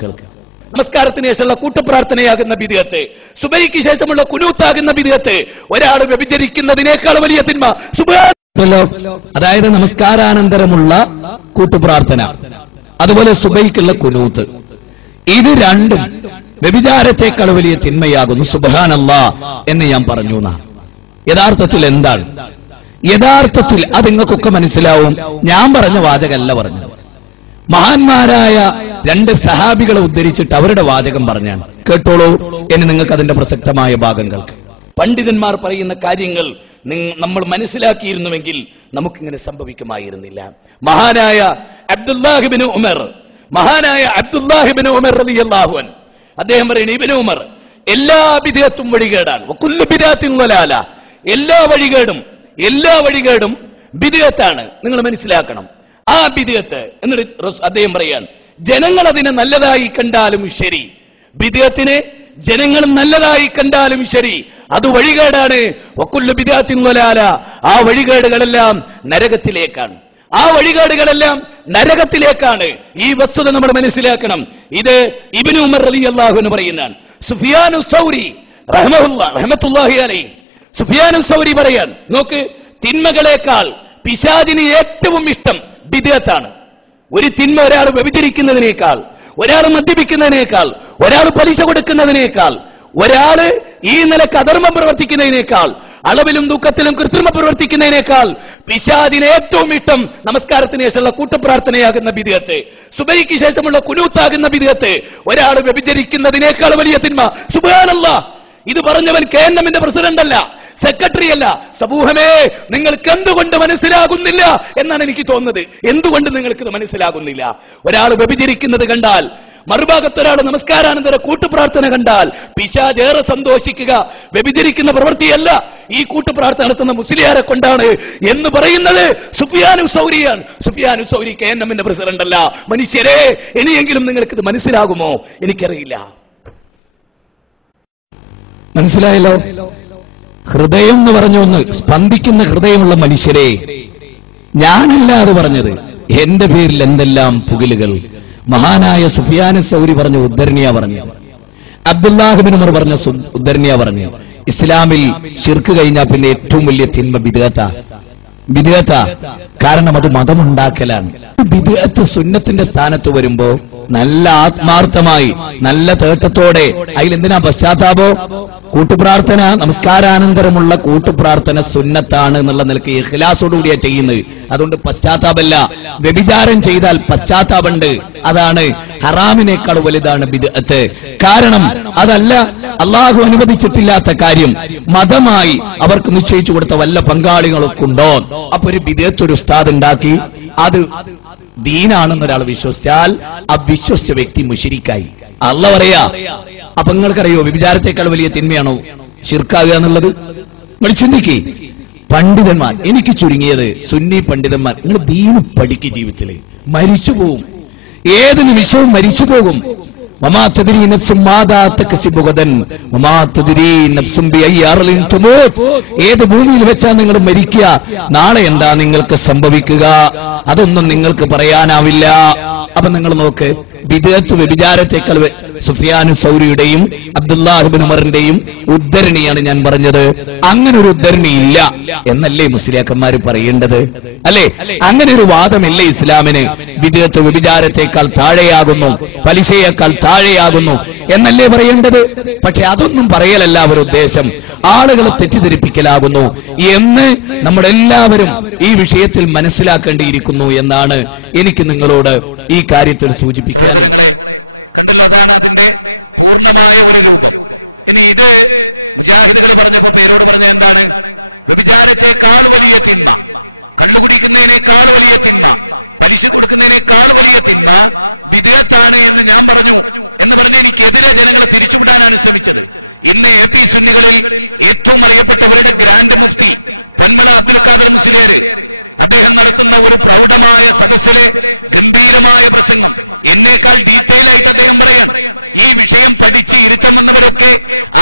കേൾക്കുക. നമസ്കാരത്തിന് ശേഷമുള്ള കൂട്ടപ്രാർത്ഥനയാകുന്ന ബിദ്അത്ത്, സുബഹിക്ക് ശേഷമുള്ള കുനൂത്താകുന്ന ബിദ്അത്ത്, ഒരാൾ വ്യഭിചരിക്കുന്നതിനേക്കാൾ വലിയ തിന്മ. അതായത് നമസ്കാരാനന്തരമുള്ള കൂട്ടുപ്രാർത്ഥന, അതുപോലെ സുബഹിക്കുള്ള കുനൂത്ത്, ഇത് രണ്ടും വ്യഭിചാരത്തെക്കാൾ വലിയ തിന്മയാകുന്നു. സുബ്ഹാനല്ലാഹ് എന്ന് ഞാൻ പറഞ്ഞു എന്നാണ്. യഥാർത്ഥത്തിൽ എന്താണ്? യഥാർത്ഥത്തിൽ അത് നിങ്ങൾക്കൊക്കെ മനസ്സിലാവും. ഞാൻ പറഞ്ഞ വാചകമല്ല പറഞ്ഞത്. മഹാന്മാരായ രണ്ട് സഹാബികളെ ഉദ്ധരിച്ചിട്ട് അവരുടെ വാചകം പറഞ്ഞാണ്. കേട്ടോളൂ, എന്ന് നിങ്ങൾക്ക് അതിന്റെ പ്രസക്തമായ ഭാഗങ്ങൾക്ക്. പണ്ഡിതന്മാർ പറയുന്ന കാര്യങ്ങൾ നമ്മൾ മനസ്സിലാക്കിയിരുന്നുവെങ്കിൽ നമുക്കിങ്ങനെ സംഭവിക്കുമായിരുന്നില്ല. മഹാനായ അബ്ദുല്ലാഹിബ്നു ഉമർ റളിയല്ലാഹു അൻഹു അദ്ദേഹം പറയുന്നു, ഇബ്നു ഉമർ, എല്ലാ ബിദ്അത്തും വഴികേടാണ്. വകുല്ലു ബിദ്അത്തിൻ ളലാല, എല്ലാ വഴികേടും ബിദ്അത്താണ്. നിങ്ങൾ മനസ്സിലാക്കണം ആ ബിദ്അത്ത്. എന്നിട്ട് അദ്ദേഹം പറയാൻ, ജനങ്ങൾ അതിനെ നല്ലതായി കണ്ടാലും ശരി, ബിദ്അത്തിനെ ജനങ്ങൾ നല്ലതായി കണ്ടാലും ശരി, അത് വഴികേടാണ്. വകുല്ലു ബിദ്അത്തിൻ ളലാല, ആ വഴികേടുകളെല്ലാം നരകത്തിലേക്കാണ്. ഈ വസ്തുത നമ്മൾ മനസ്സിലാക്കണം. ഇത് ഇബ്നു ഉമർ റളിയല്ലാഹു അൻഹു പറയുന്നതാണ്. സുഫിയാനു സൗരി റഹ്മത്തുള്ളാഹി അലൈഹി, സുഫിയാനു സൗരി പറയാൻ, നോക്ക്, തിന്മകളേക്കാൾ പിശാചിന് ഏറ്റവും ഇഷ്ടം ബിദ്അത്താണ്. ഒരു തിന്മ ഒരാൾ വ്യഭിചരിക്കുന്നതിനേക്കാൾ, ഒരാൾ മദ്യപിക്കുന്നതിനേക്കാൾ, ഒരാൾ പലിശ കൊടുക്കുന്നതിനേക്കാൾ, ഒരാള് ഈ നിലക്ക് അധർമ്മം പ്രവർത്തിക്കുന്നതിനേക്കാൾ, അളവിലും ദുഃഖത്തിലും കൃത്രിമം പ്രവർത്തിക്കുന്നതിനേക്കാൾ പിശാചിന് ഏറ്റവും ഇഷ്ടം നമസ്കാരത്തിന് ശേഷമുള്ള കൂട്ടപ്രാർത്ഥനയാകുന്ന ബിദ്അത്ത്, സുബഹിക്ക് ശേഷമുള്ള കുനൂത്താകുന്ന ബിദ്അത്ത്, ഒരാൾ വ്യഭിചരിക്കുന്നതിനേക്കാൾ വലിയ തിന്മ. സുബ്ഹാനല്ലാഹ്. ഇത് പറഞ്ഞവൻ KNMന്റെ പ്രസിഡന്റ് അല്ല, സെക്രട്ടറി അല്ല. സമൂഹമേ, നിങ്ങൾക്ക് എന്തുകൊണ്ട് മനസ്സിലാകുന്നില്ല എന്നാണ് എനിക്ക് തോന്നുന്നത്. എന്തുകൊണ്ട് നിങ്ങൾക്ക് ഇത് മനസ്സിലാകുന്നില്ല? ഒരാൾ വ്യഭിചരിക്കുന്നത് കണ്ടാൽ, മറുഭാഗത്ത് ഒരാൾ നമസ്കാരാനന്തര കൂട്ടുപ്രാർത്ഥന കണ്ടാൽ പിശാച് ഏറെ സന്തോഷിക്കുക. വ്യഭിചരിക്കുന്ന പ്രവൃത്തിയല്ല ഈ കൂട്ടുപ്രാർത്ഥന നടത്തുന്ന മുസ്ലിയാരെ കൊണ്ടാണ് എന്ന് പറയുന്നത് സുഫിയാനു സൗരിയാണ്. സുഫിയാനു സൗരി KNMന്റെ പ്രസിഡന്റ് അല്ല. മനുഷ്യരെ, ഇനിയെങ്കിലും നിങ്ങൾക്ക് ഇത് മനസ്സിലാകുമോ? എനിക്കറിയില്ല. മനസ്സിലായല്ലോ? ഹൃദയം എന്ന് പറഞ്ഞു ഒന്ന്, സ്പന്ദിക്കുന്ന ഹൃദയമുള്ള മനുഷ്യരെ, ഞാനല്ല അത് പറഞ്ഞത്. എന്റെ പേരിൽ എന്തെല്ലാം പുകിലുകൾ. മഹാനായ സുഫിയാനു സൗരി പറഞ്ഞ ഉദ്ധരണിയാ പറഞ്ഞു, അബ്ദുല്ലാഹിബ്നു ഉമർ പറഞ്ഞ ഉദ്ധരണിയാ പറഞ്ഞു. ഇസ്ലാമിൽ ശിർക്ക് കഴിഞ്ഞാൽ പിന്നെ ഏറ്റവും വലിയ തിന്മ ബിദ്അത്താ. കാരണം അത് മതമുണ്ടാക്കലാണ്. ബിദ്അത്ത് സുന്നത്തിന്റെ സ്ഥാനത്ത് വരുമ്പോ നല്ല ആത്മാർത്ഥമായി, നല്ല തേട്ടത്തോടെ, അതിലെന്തിനാ പശ്ചാത്താപോ? കൂട്ടുപ്രാർത്ഥന, നമസ്കാരാനന്തരമുള്ള കൂട്ടുപ്രാർത്ഥന സുന്നത്താണ് എന്നുള്ള നിലയ്ക്ക് ഇഖ്ലാസോടുകൂടിയാ ചെയ്യുന്നത്. അതുകൊണ്ട് പശ്ചാത്താപമല്ല. വ്യഭിചാരം ചെയ്താൽ പശ്ചാത്താപമുണ്ട്. അതാണ് ഹറാമിനേക്കാൾ വലുതാണ് ബിദ്അത്ത്. കാരണം അതല്ല അള്ളാഹു അനുവദിച്ചിട്ടില്ലാത്ത കാര്യം മതമായി അവർക്ക് നിശ്ചയിച്ചു കൊടുത്ത വല്ല പങ്കാളികളൊക്കെ ഉണ്ടോ? അപ്പൊ ഒരു ബിദ്അത്ത് ഒരു ഉസ്താദ് ഉണ്ടാക്കി അത് ദീനാണെന്ന് ഒരാൾ വിശ്വസിച്ചാൽ ആ വിശ്വസിച്ച വ്യക്തി മുശ്രിക്കായി. അല്ലാഹു പറയാ. അപ്പൊ നിങ്ങൾക്കറിയോ വ്യഭിചാരത്തെക്കാൾ വലിയ തിന്മയാണോ ശിർക്കാകുക എന്നുള്ളത്? നിങ്ങൾ ചിന്തിക്കേ. പണ്ഡിതന്മാർ, എനിക്ക് ചുരുങ്ങിയത് സുന്നി പണ്ഡിതന്മാർ, നിങ്ങൾ ദീന് പഠിക്കുക. ജീവിതത്തില് മരിച്ചു പോകും, ഏത് നിമിഷവും മരിച്ചു പോകും. ഏത് ഭൂമിയിൽ വെച്ചാ നിങ്ങൾ മരിക്കുക, നാളെ എന്താ നിങ്ങൾക്ക് സംഭവിക്കുക, അതൊന്നും നിങ്ങൾക്ക് പറയാനാവില്ല. അപ്പൊ നിങ്ങൾ നോക്ക്, ബിദ്അത്ത് വ്യഭിചാരത്തെക്കാൾ സുഫിയാനു സൗരിയുടെയും അബ്ദുല്ലാഹിബ്നു ഉമറിന്റെയും ഉദ്ധരണിയാണ് ഞാൻ പറഞ്ഞത്. അങ്ങനെ ഒരു ഉദ്ധരണി ഇല്ല എന്നല്ലേ മുസ്ലിയാക്കന്മാര് പറയേണ്ടത്? അല്ലെ? അങ്ങനെ ഒരു വാദമില്ല ഇസ്ലാമിന്. ബിദ്അത്ത് വ്യഭിചാരത്തെക്കാൾ താഴെയാകുന്നു, പലിശയേക്കാൾ താഴെയാകുന്നു എന്നല്ലേ പറയേണ്ടത്? പക്ഷെ അതൊന്നും പറയലല്ല അവരുടെ ഉദ്ദേശം. ആളുകളെ തെറ്റിദ്ധരിപ്പിക്കലാകുന്നു എന്ന് നമ്മളെല്ലാവരും ഈ വിഷയത്തിൽ മനസ്സിലാക്കേണ്ടിയിരിക്കുന്നു എന്നാണ് എനിക്ക് നിങ്ങളോട് ഈ കാര്യത്തിൽ സൂചിപ്പിക്കുക. സഹോദരങ്ങളെ, കണ്ടല്ലോ, അതാണ് അതിന്റെ പൂർണ്ണമായ ഒരു രൂപം. ഇനി ഇത് മുജാഹിദുകൾ പറഞ്ഞപ്പോ പേരോട് പറഞ്ഞ എന്താണ്? വ്യഭിചാരത്തെക്കാൾ വലിയ തിന്മ, കള്ളുകുടിക്കുന്നതിനേക്കാൾ വലിയ തിന്മ, പലിശ കൊടുക്കുന്നതിനേക്കാൾ വലിയ തിന്മ ബിദ്അത്താണ് എന്ന് ഞാൻ പറഞ്ഞു എന്ന് പറഞ്ഞ് എനിക്കെതിരെ ജനങ്ങളെ തിരിച്ചുവിടാനാണ് ശ്രമിച്ചത്. ഇന്ന് AP സുന്നികളിൽ ഏറ്റവും അറിയപ്പെട്ടവരുടെ ഗ്രാൻഡ് മുഫ്തി പൊന്മള അബ്ദുൽ ഖാദർ മുസ്ലിയാർ അദ്ദേഹം നടത്തുന്ന ഒരു പ്രൗഢമായ സദസ്സിലെ ഗംഭീരമായ പ്രസംഗം എന്നേക്കാൾ ഡീറ്റെയിൽ ആയിട്ട് അദ്ദേഹം പറയാൻ. ഈ വിഷയം പഠിച്ച് ഇരുത്തം വന്നവരൊക്കെ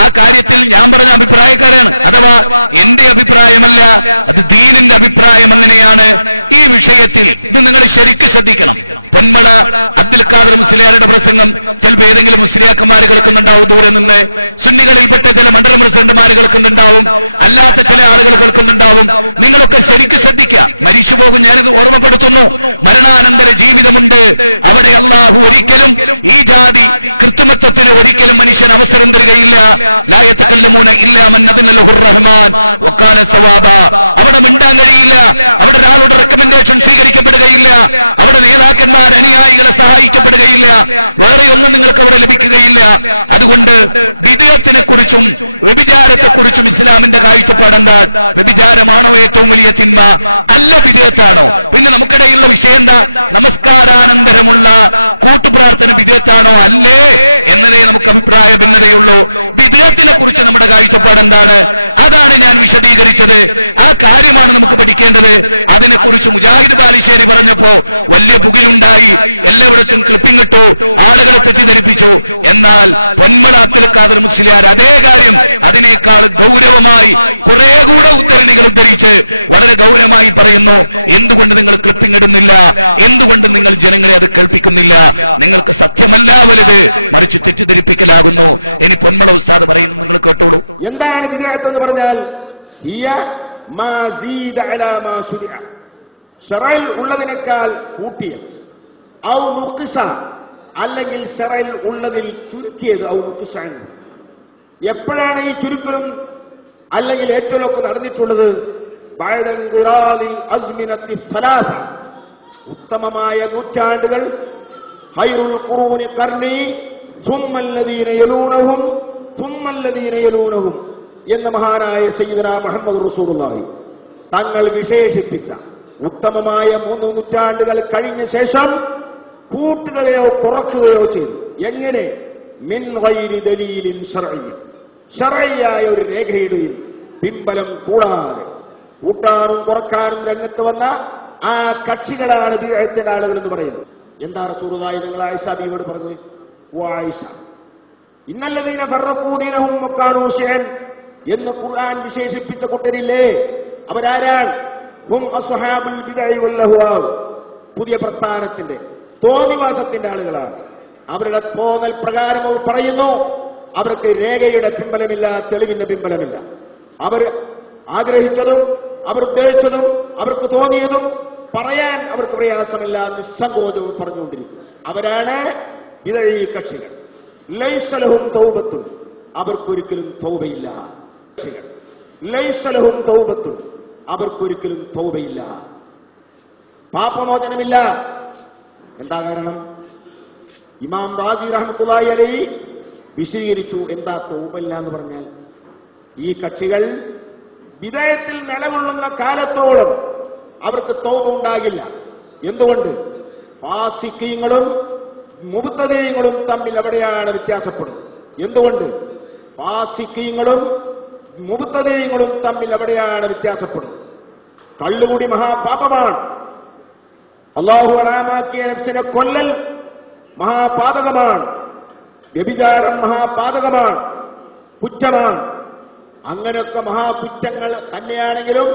ആ കാര്യത്തിൽ ഞാൻ പറഞ്ഞ അഭിപ്രായക്കാരാണ്. അഥവാ എന്റെ അഭിപ്രായമല്ല, അത് ദീനിന്റെ അഭിപ്രായം അങ്ങനെയാണ്. ഈ വിഷയത്തിൽ ഇത് നിങ്ങൾ ശരിക്കും ശ്രദ്ധിക്കണം. പൊന്മള അബ്ദുൽ ഖാദർ മുസ്ലിയാരുടെ പ്രസംഗം ചിലപ്പോൾ ഏതെങ്കിലും മുസ്ലിയാക്കന്മാർ കേൾക്കുന്നുണ്ടാവും, ദൂരെ നിന്ന് സുന്നികളിൽപ്പെട്ട ചില മണ്ഡലം പ്രസിഡന്റുമാർ കേൾക്കുന്നുണ്ടാവും, അല്ലാത്ത ചില ആളുകൾ കേൾക്കുന്നുണ്ടാവും. നിങ്ങളൊക്കെ ശരിക്കും ശ്രദ്ധിക്കുക. മരിച്ചുപോകും, ഞാനിത് ഓർമ്മപ്പെടുത്തുന്നു. മരണാനന്തര ജീവിതമുണ്ട്. അവിടെ അള്ളാഹു ഒരിക്കലും ഈ ജാതി കൃത്രിമത്വത്തിന് ഒരിക്കലും മനുഷ്യൻ അവസരം തരികയില്ല. ലാ യതകല്ലമൂന ഇല്ലാ മൻ അദ്ന ലഹുർ റഹ്മാൻ വഖാല സവാബ. അവിടെ മിണ്ടാൻ കഴിയില്ല. അവിടെ ഒരാളുടെ റെക്കമെൻഡേഷൻ സ്വീകരിക്കപ്പെടുകയില്ല. അവിടെ നേതാക്കന്മാർ അനുയായികളെ സഹായിക്കപ്പെടുകയില്ല. വേറെ ഒന്നും നിങ്ങൾക്ക് അവിടെ ലഭിക്കുകയില്ല. അതുകൊണ്ട് ബിദ്അത്തിനെ കുറിച്ചും വ്യഭിചാരത്തെ കുറിച്ചും ഇസ്ലാമിന്റെ കാഴ്ചപ്പാട് എന്താ? വ്യഭിചാരമാണോ ഏറ്റവും വലിയ തിന്മ? അല്ല, ബിദ്അത്താണോ? പിന്നെ നമുക്കിടയിലുള്ള വിഷയം എന്താ? നമസ്കാരാനന്തരമുള്ള കൂട്ടുപ്രാർത്ഥന ബിദ്അത്താണോ അല്ലേ എന്നതേ നമുക്ക് അഭിപ്രായ ഭിന്നതയുള്ളൂ. ബിദ്അത്തിനെ കുറിച്ച് നമ്മുടെ കാഴ്ചപ്പാട് എന്താണ്? അതാണ് ഞാൻ വിശദീകരിച്ചത്. ആ കാര്യമാണ് നമുക്ക് പഠിക്കേണ്ടത്. അതിനെക്കുറിച്ച് മുജാഹിദ് ബാലുശ്ശേരി പറഞ്ഞപ്പോ വലിയ പുകിലുണ്ടായി, എല്ലായിടത്തും ക്ലിപ്പിംഗ് ഇട്ടു, ആളുകളെ തെറ്റിദ്ധരിപ്പിച്ചു. എന്നാൽ പൊന്മള അബ്ദുൽ ഖാദർ മുസ്ലിയാർ അതേ കാര്യം അതിനേക്കാൾ ഗൗരവമായി കുറെ കൂടെ ഉദ്ധരണികൾ ഉദ്ധരിച്ച് വളരെ ഗൗരവമായി പറയുന്നു. എന്തുകൊണ്ട് നിങ്ങൾ ക്ലിപ്പിംഗ് ഇടുന്നില്ല? എന്തുകൊണ്ട് നിങ്ങൾ ജനങ്ങളെ അത് കേൾപ്പിക്കുന്നില്ല? നിങ്ങൾക്ക് സത്യമല്ല വലുത്, മറിച്ച് തെറ്റിദ്ധരിപ്പിക്കലാകുന്നു. ഇനി പൊന്മള ഉസ്താദ് പറയുന്നു, നിങ്ങൾ കേട്ടോളൂ. എന്താണ് ബിദ്അത്ത് എന്ന് പറഞ്ഞാൽ? ഹിയ മാ സീദ അലാ മാ ശുരിഅ, ശറഇൽ ഉള്ളതിനേക്കാൾ കൂട്ടിയത്, ഔ നുഖ്സ, അല്ലെങ്കിൽ ശറഇൽ ഉള്ളതിൽ ചുരുക്കിയത്, ഔ നുഖ്സ. എപ്പോഴാണ് ഈ ചുരുക്കലും അല്ലെങ്കിൽ ഏറ്റവുമൊക്കെ നടന്നിട്ടുള്ളത്? ബഅദ ഇൻഖിറാദിൽ അസ്മിനത്തി സലാസ, ഉത്തമമായ നൂറ്റാണ്ടുകൾ, ഖൈറുൽ ഖുറൂനി ഖർനി സുമ്മല്ലദീന യലൂനഹും സുമ്മല്ലദീന യലൂനഹും എന്ന മഹാനായ സയ്യിദുനാ മുഹമ്മദ് റസൂലുള്ളാഹി തങ്ങൾ വിശേഷിപ്പിച്ച ഉത്തമമായ 3 നൂറ്റാണ്ടുകൾ കഴിഞ്ഞ ശേഷം കൂട്ടുകയോ കുറക്കുകയോ ചെയ്തു. എങ്ങനെ? മിൻ ഗൈരി ദലീലിൻ ശർഈ, ശർഈയായ ഒരു രേഖയുടെയും പിൻബലം കൂടാതെ കൂട്ടാനും കുറക്കാനും രംഗത്ത് വന്ന ആ കക്ഷികളാണ് ബിദ്അത്തിന്റെ ആളുകൾ എന്ന് പറയുന്നത്. എന്താ റസൂലുള്ളാഹി നിങ്ങൾ ആയിഷ ബീവിയോട് പറഞ്ഞത്? ആയിഷ, ഇന്നല്ലദീന ഫറഖൂ ദീനഹും വകാനൂ ശിഅൻ എന്ന് ഖുർആൻ വിശേഷിപ്പിച്ച കൂട്ടരില്ലേ, അവരാരാണ്? ഹും അസ്ഹാബുൽ ബിദ്അഇ വൽ അഹ്വാ, പുതിയ പ്രസ്ഥാനത്തിന്റെ തോന്നിവാസത്തിന്റെ ആളുകളാണ്. അവരുടെ തോന്നൽ പ്രകാരം അവർ പറയുന്നു. അവർക്ക് രേഖയുടെ പിൻബലമില്ല, തെളിവിന്റെ പിൻബലമില്ല. അവർ ആഗ്രഹിച്ചതും അവർ ഉദ്ദേശിച്ചതും അവർക്ക് തോന്നിയതും പറയാൻ അവർക്ക് പ്രയാസമില്ല, നിസ്സങ്കോചവും പറഞ്ഞുകൊണ്ടിരിക്കും. അവരാണ് ബിദ്അഈ കക്ഷികൾ. ലൈസ ലഹും തൗബത്തുൻ, അവർക്കൊരിക്കലും തൗബയില്ല. കക്ഷികൾ ലൈസ ലഹും തൗബത്തുൻ, അവർക്കൊരിക്കലും തൗബയില്ല, പാപമോചനമില്ല. എന്താ കാരണം? ഇമാം റാസി റഹ്മത്തുള്ളാഹി അലൈഹി വിശദീകരിച്ചു എന്താ തൗബയില്ല എന്ന് പറഞ്ഞാൽ. ഈ കക്ഷികൾ ബിദ്അത്തിൽ നിലകൊള്ളുന്ന കാലത്തോളം അവർക്ക് തൗബ ഉണ്ടാകില്ല. എന്തുകൊണ്ട്? ഫാസിഖീങ്ങളും മുബ്തദീങ്ങളും തമ്മിൽ എവിടെയാണ് വ്യത്യാസപ്പെടുന്നത്? എന്തുകൊണ്ട്? ഫാസിഖീങ്ങളും മുബ്തദീങ്ങളും തമ്മിൽ എവിടെയാണ് വ്യത്യാസപ്പെടുന്നത്? കള്ളുകുടി മഹാപാപമാണ്. അല്ലാഹു ഹറാമാക്കിയ നഫ്സിനെ കൊല്ലൽ മഹാപാതകമാണ്. വ്യഭിചാരം മഹാപാതകമാണ്, കുറ്റമാണ്. അങ്ങനെയൊക്കെ മഹാകുറ്റങ്ങൾ തന്നെയാണെങ്കിലും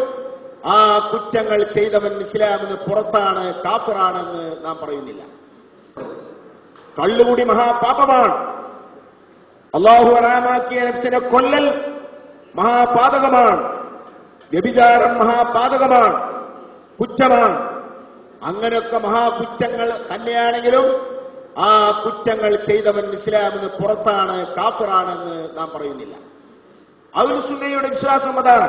ആ കുറ്റങ്ങൾ ചെയ്തവൻ ഇസ്ലാമിന് പുറത്താണ്, കാഫിറാണെന്ന് നാം പറയുന്നില്ല. കള്ളുകുടി മഹാപാപമാണ്. അല്ലാഹു ഹറാമാക്കിയ നഫ്സിനെ കൊല്ലൽ മഹാപാതകമാണ്. വ്യഭിചാരം മഹാപാതകമാണ്, കുറ്റമാണ്. അങ്ങനെയൊക്കെ മഹാകുറ്റങ്ങൾ തന്നെയാണെങ്കിലും ആ കുറ്റങ്ങൾ ചെയ്തവൻ ഇസ്ലാമിന് പുറത്താണ്, കാഫിറാണെന്ന് നാം പറയുന്നില്ല. അഹ്ലുസ് സുന്നയുടെ വിശ്വാസം അതാണ്.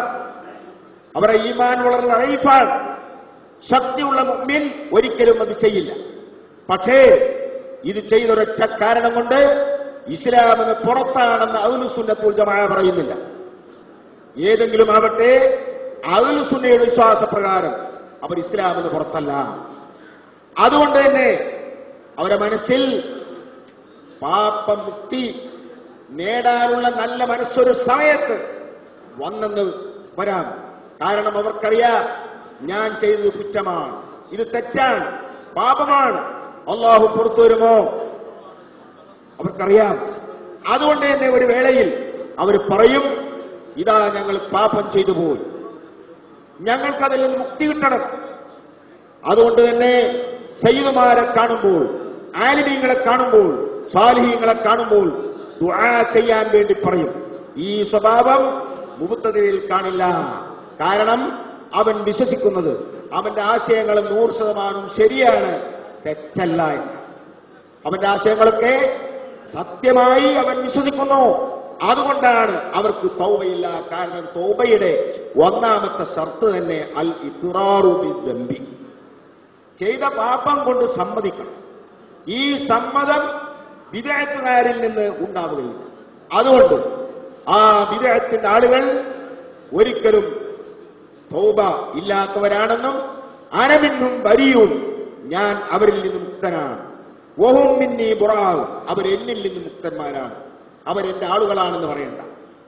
അവരുടെ ഈമാൻ വളരെ ലൈഫാണ്. ശക്തിയുള്ള മുഅ്മിൻ ഒരിക്കലും അത് ചെയ്യില്ല. പക്ഷേ ഇത് ചെയ്തൊരൊറ്റ കാരണം കൊണ്ട് ഇസ്ലാമിന് പുറത്താണെന്ന് അഹ്ലുസ് സുന്നത്തുൽ വൽ ജമാഅ പറയുന്നില്ല. ഏതെങ്കിലും ആവട്ടെ, അഹ്ലുസ് സുന്നയുടെ വിശ്വാസപ്രകാരം അവർ ഇസ്ലാമിന് പുറത്തല്ല. അതുകൊണ്ട് തന്നെ അവരുടെ മനസ്സിൽ പാപമുക്തി നേടാനുള്ള നല്ല മനസ്സൊരു സമയത്ത് വന്നെന്ന് വരാം. കാരണം അവർക്കറിയാം ഞാൻ ചെയ്തത് കുറ്റമാണ്, ഇത് തെറ്റാണ്, പാപമാണ്, അള്ളാഹു പുറത്തു വരുമോ അവർക്കറിയാം. അതുകൊണ്ട് തന്നെ ഒരു വേളയിൽ അവർ പറയും, ഇതാ ഞങ്ങൾ പാപം ചെയ്തു പോയി, ഞങ്ങൾക്കതിൽ നിന്ന് മുക്തി കിട്ടണം. അതുകൊണ്ട് തന്നെ സയ്യിദുമാരെ കാണുമ്പോൾ, ആലിമീങ്ങളെ കാണുമ്പോൾ, സാലിഹീങ്ങളെ കാണുമ്പോൾ ദുആ ചെയ്യാൻ വേണ്ടി പറയും. ഈ സ്വഭാവം മുബ്തദിയിൽ കാണില്ല. കാരണം അവൻ വിശ്വസിക്കുന്നത് അവന്റെ ആശയങ്ങൾ 100% ശരിയാണ്, തെറ്റല്ല എന്ന്. അവന്റെ ആശയങ്ങളൊക്കെ സത്യമായി അവൻ വിശ്വസിക്കുന്നു. അതുകൊണ്ടാണ് അവർക്ക് തൗബയില്ല. കാരണം തൗബയുടെ ഒന്നാമത്തെ ഷർത്ത് തന്നെ അൽ ഇഖ്റാറു ബിദ്ദംബി, ചെയ്ത പാപം കൊണ്ട് സമ്മതിക്കണം. ഈ സമ്മതം ബിദ്അത്തുകാരിൽ നിന്ന് ഉണ്ടാവുകയില്ല. അതുകൊണ്ട് ആ ബിദ്അത്തിന്റെ ആളുകൾ ഒരിക്കലും തൗബ ഇല്ലാത്തവരാണെന്നും അനമിന്നും ബരിയും, ഞാൻ അവരിൽ നിന്ന് മുക്തനാണ്, വഹും മിന്നീ ബുറാഉ, അവർ എന്നിൽ നിന്ന് മുക്തന്മാരാണ്, അവരെന്റെ ആളുകളാണെന്ന് പറയണ്ട,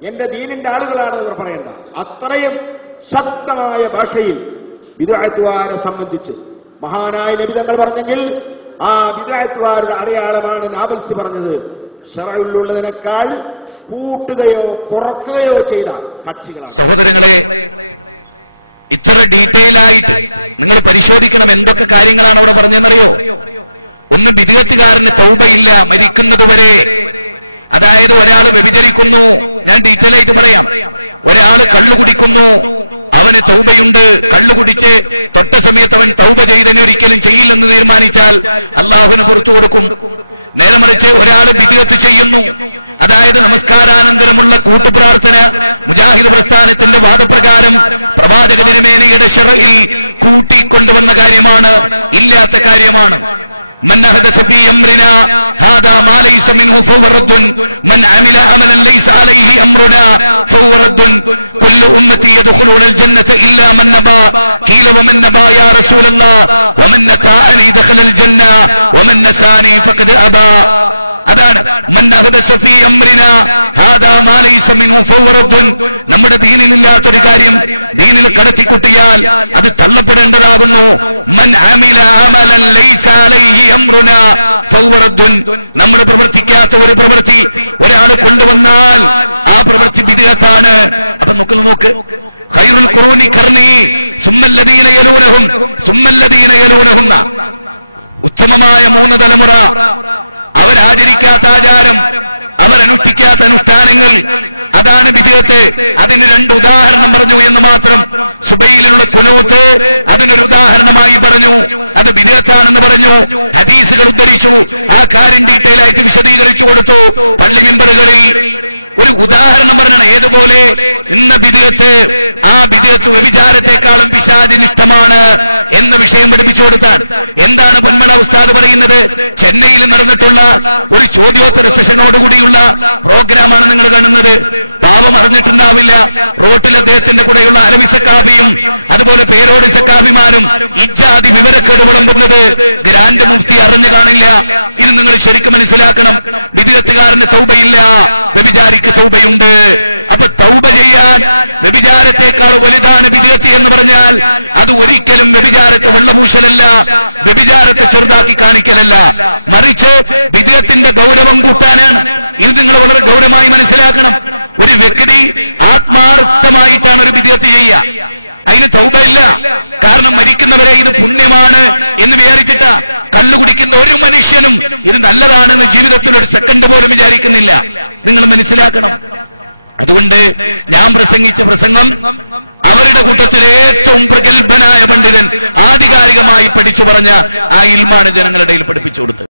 എന്റെ ദീനിന്റെ ആളുകളാണെന്ന് പറയണ്ട. അത്രയും ശക്തമായ ഭാഷയിൽ ബിദ്അത്തുകാരെ സംബന്ധിച്ച് മഹാനായ നബി തങ്ങൾ പറഞ്ഞെങ്കിൽ ആ ബിദ്അത്തുകാരുടെ അടയാളമാണ് നാബൽസി പറഞ്ഞത്, ശറഉള്ളതിനേക്കാൾ കൂട്ടുകയോ കുറക്കുകയോ ചെയ്ത കക്ഷികളാണ്. സഹോദരങ്ങളെ, ഇത്ര ഡീറ്റെയിൽ ആയിട്ട് നിങ്ങൾ പരിശോധിക്കണം എന്തൊക്കെ കാര്യങ്ങളാണ് അവിടെ പറഞ്ഞതെന്നറിയോ? ഒന്ന്, ബിദ്അത്തുകാരന് തൗബയില്ല മരിക്കുന്നതുവരെ. അതായത് ഒരാൾ വ്യഭിചരിക്കുന്നു, ഞാൻ ഡീറ്റെയിൽ ആയിട്ട് പറയാം. ഒരാൾ കള്ളു കുടിക്കുന്നു, അവന് തൗബയുണ്ട്. കള്ളുകുടിച്ച് തൊട്ട സമയത്ത് അവൻ തൗബ ചെയ്തതിനെ ഒരിക്കലും ചെയ്യില്ലെന്ന് തീരുമാനിച്ചാൽ അള്ളാഹുവിന് പുറത്തു കൊടുക്കും. നേരെ മറിച്ച് ഒരാൾ ബിദ്അത്ത് ചെയ്യുന്നു, അതായത് നമസ്കാരാനന്തരമുള്ള കൂട്ടുപ്രാർത്ഥന മുജാഹിദ് പ്രസ്ഥാനത്തിന്റെ വാദപ്രകാരം പ്രവാചക തിരുമേനിയുടെ ശറഇൽ കൂട്ടിക്കൊണ്ടുവന്ന കാര്യമാണ്, ഇല്ലാത്ത കാര്യമാണ്. من أحدث في أمرنا هذا ما ليس منه فهو رد من عمل عملا ليس عليه أمرنا فهو رد كل أمتي يدخلون الجنة إلا من نبى قيل ومن نبى يا رسول الله ومن أطاعني دخل الجنة ومن نساني فقد أبى. അതാണ് മൻ അഹ്ദസ ഫീ അംരിനാ ഹാദാ മാ ലൈസ മിൻഹു ഫഹുവ റദ്ദുൻ. നമ്മുടെ ദീനിൽ ഇല്ലാത്തൊരു കാര്യം ദീനിൽ കടത്തിക്കുട്ടിയാൽ അത് തള്ളപ്പെടേണ്ടതാകുന്നു. മൻ അമില അമലൻ ലൈസ അലൈഹി അംറുനാ ഫഹുവ റദ്ദുൻ. നമ്മൾ പ്രവർത്തിക്കാത്ത ഒരു പ്രവൃത്തി ഒരാൾ കൊണ്ടുവന്നാൽ ആ പ്രവൃത്തി ബിദ്അത്താണ്. അപ്പൊ നോക്ക്, ഖൈറുൽ ഖുറൂനി ഖർനി സുമ്മല്ലദീന യലൂനഹും സുമ്മല്ലദീന യലൂനഹും. ഉത്തമമായ 3 തലമുറ, അവരാചരിക്കാത്ത ആചാരം, അവരനുഷ്ഠിക്കാത്ത അനുഷ്ഠാനങ്ങൾ, അതാണ് ബിദ്അത്ത്. അതിന് 2 ഉദാഹരണം പറഞ്ഞു എന്ന് മാത്രം. സുബൈയിലുള്ള ഖുനൂത്ത് അതിനൊരു ഉദാഹരണമായി പറഞ്ഞു, അത് ബിദ്അത്താണെന്ന് പറഞ്ഞു. ഹദീസുകൾ ഉദ്ധരിച്ചു, ആ കാര്യം ഡീറ്റെയിൽ ആയിട്ട് വിശദീകരിച്ചു കൊടുത്തു. പള്ളി മിമ്പറുകളിൽ ഒരു ഉദാഹരണം പറഞ്ഞാണ്. ഏതുപോലെ ഇന്ന ബിദ്അത്ത്, ആ ബിദ്അത്ത് വ്യഭിചാരത്തെക്കാളും പിശാചിനിഷ്ടമാണ് എന്ന വിഷയം പഠിപ്പിച്ചു കൊടുത്താൽ. എന്താണ് പൊന്മള ഉസ്താദ് പറയുന്നത്? ചെന്നൈയിൽ നടന്നിട്ടുള്ള ഒരു ചോദ്യോത്തര സെഷനോടുകൂടിയുള്ള പ്രോഗ്രാമാണ് നിങ്ങൾ കാണുന്നത്. പാവം അറിഞ്ഞിട്ടുണ്ടാവില്ല, റോട്ടിൽ അദ്ദേഹത്തിന്റെ കൂടെയുള്ള അലവി സക്കാബിയും അതുപോലെ പേരോട് സക്കാബിമാരും ഇജാതി വിവരക്കേട് വിളമ്പുന്നത് ഗ്രാൻഡ് മുഫ്തി അറിഞ്ഞു കാണില്ല. ഇത് നിങ്ങൾ ശരിക്കും മനസ്സിലാക്കണം. ബിദ്അത്തുകാരന് തൗബയില്ല, വ്യഭിചാരിക്ക് തൗബയുണ്ട്. അപ്പൊ തൗബ ചെയ്യാൻ വ്യഭിചാരത്തെക്കാൾ വലുതാണ് ബിദ്അത്ത് എന്ന് പറഞ്ഞാൽ അത് ഒരിക്കലും വ്യഭിചാരത്തെ വെള്ളപൂശലല്ല, വ്യഭിചാരത്തെ ചെറുതാക്കി കാണിക്കലല്ല, മറിച്ച് ബിദ്അത്തിന്റെ ഗൗരവം കൂട്ടാനാണ്. ഇത് നിങ്ങൾ വളരെ ഗൗരവമായി മനസ്സിലാക്കണം. ഒരു വ്യക്തി ആത്മാർത്ഥമായിട്ടാണ് ഒരു ബിദ്അത്ത് ചെയ്യുക, അതിന് തൗബ ഇല്ല. കാരണം മരിക്കുന്നവരെ ഇത് പുണ്യമാണ് എന്ന് വിചാരിച്ചിട്ടാ. കള്ളുകുടിക്കുന്ന ഒരു മനുഷ്യനും ഇത് നല്ലതാണെന്ന് ജീവിതത്തിൽ ഒരു സെക്കൻഡ് പോലും വിചാരിക്കുന്നില്ല. നിങ്ങൾ മനസ്സിലാക്കണം. അതുകൊണ്ട് ഞാൻ പ്രസംഗിച്ച പ്രസംഗം അവരുടെ കൂട്ടത്തിലെ ഏറ്റവും പ്രഗത്ഭനായ പണ്ഡിതൻ ആധികാരികമായി പഠിച്ചു പറഞ്ഞ ആ ഇൽമാണ് ജനങ്ങളുടെ ഇടയിൽ പഠിപ്പിച്ചു കൊടുത്തത്.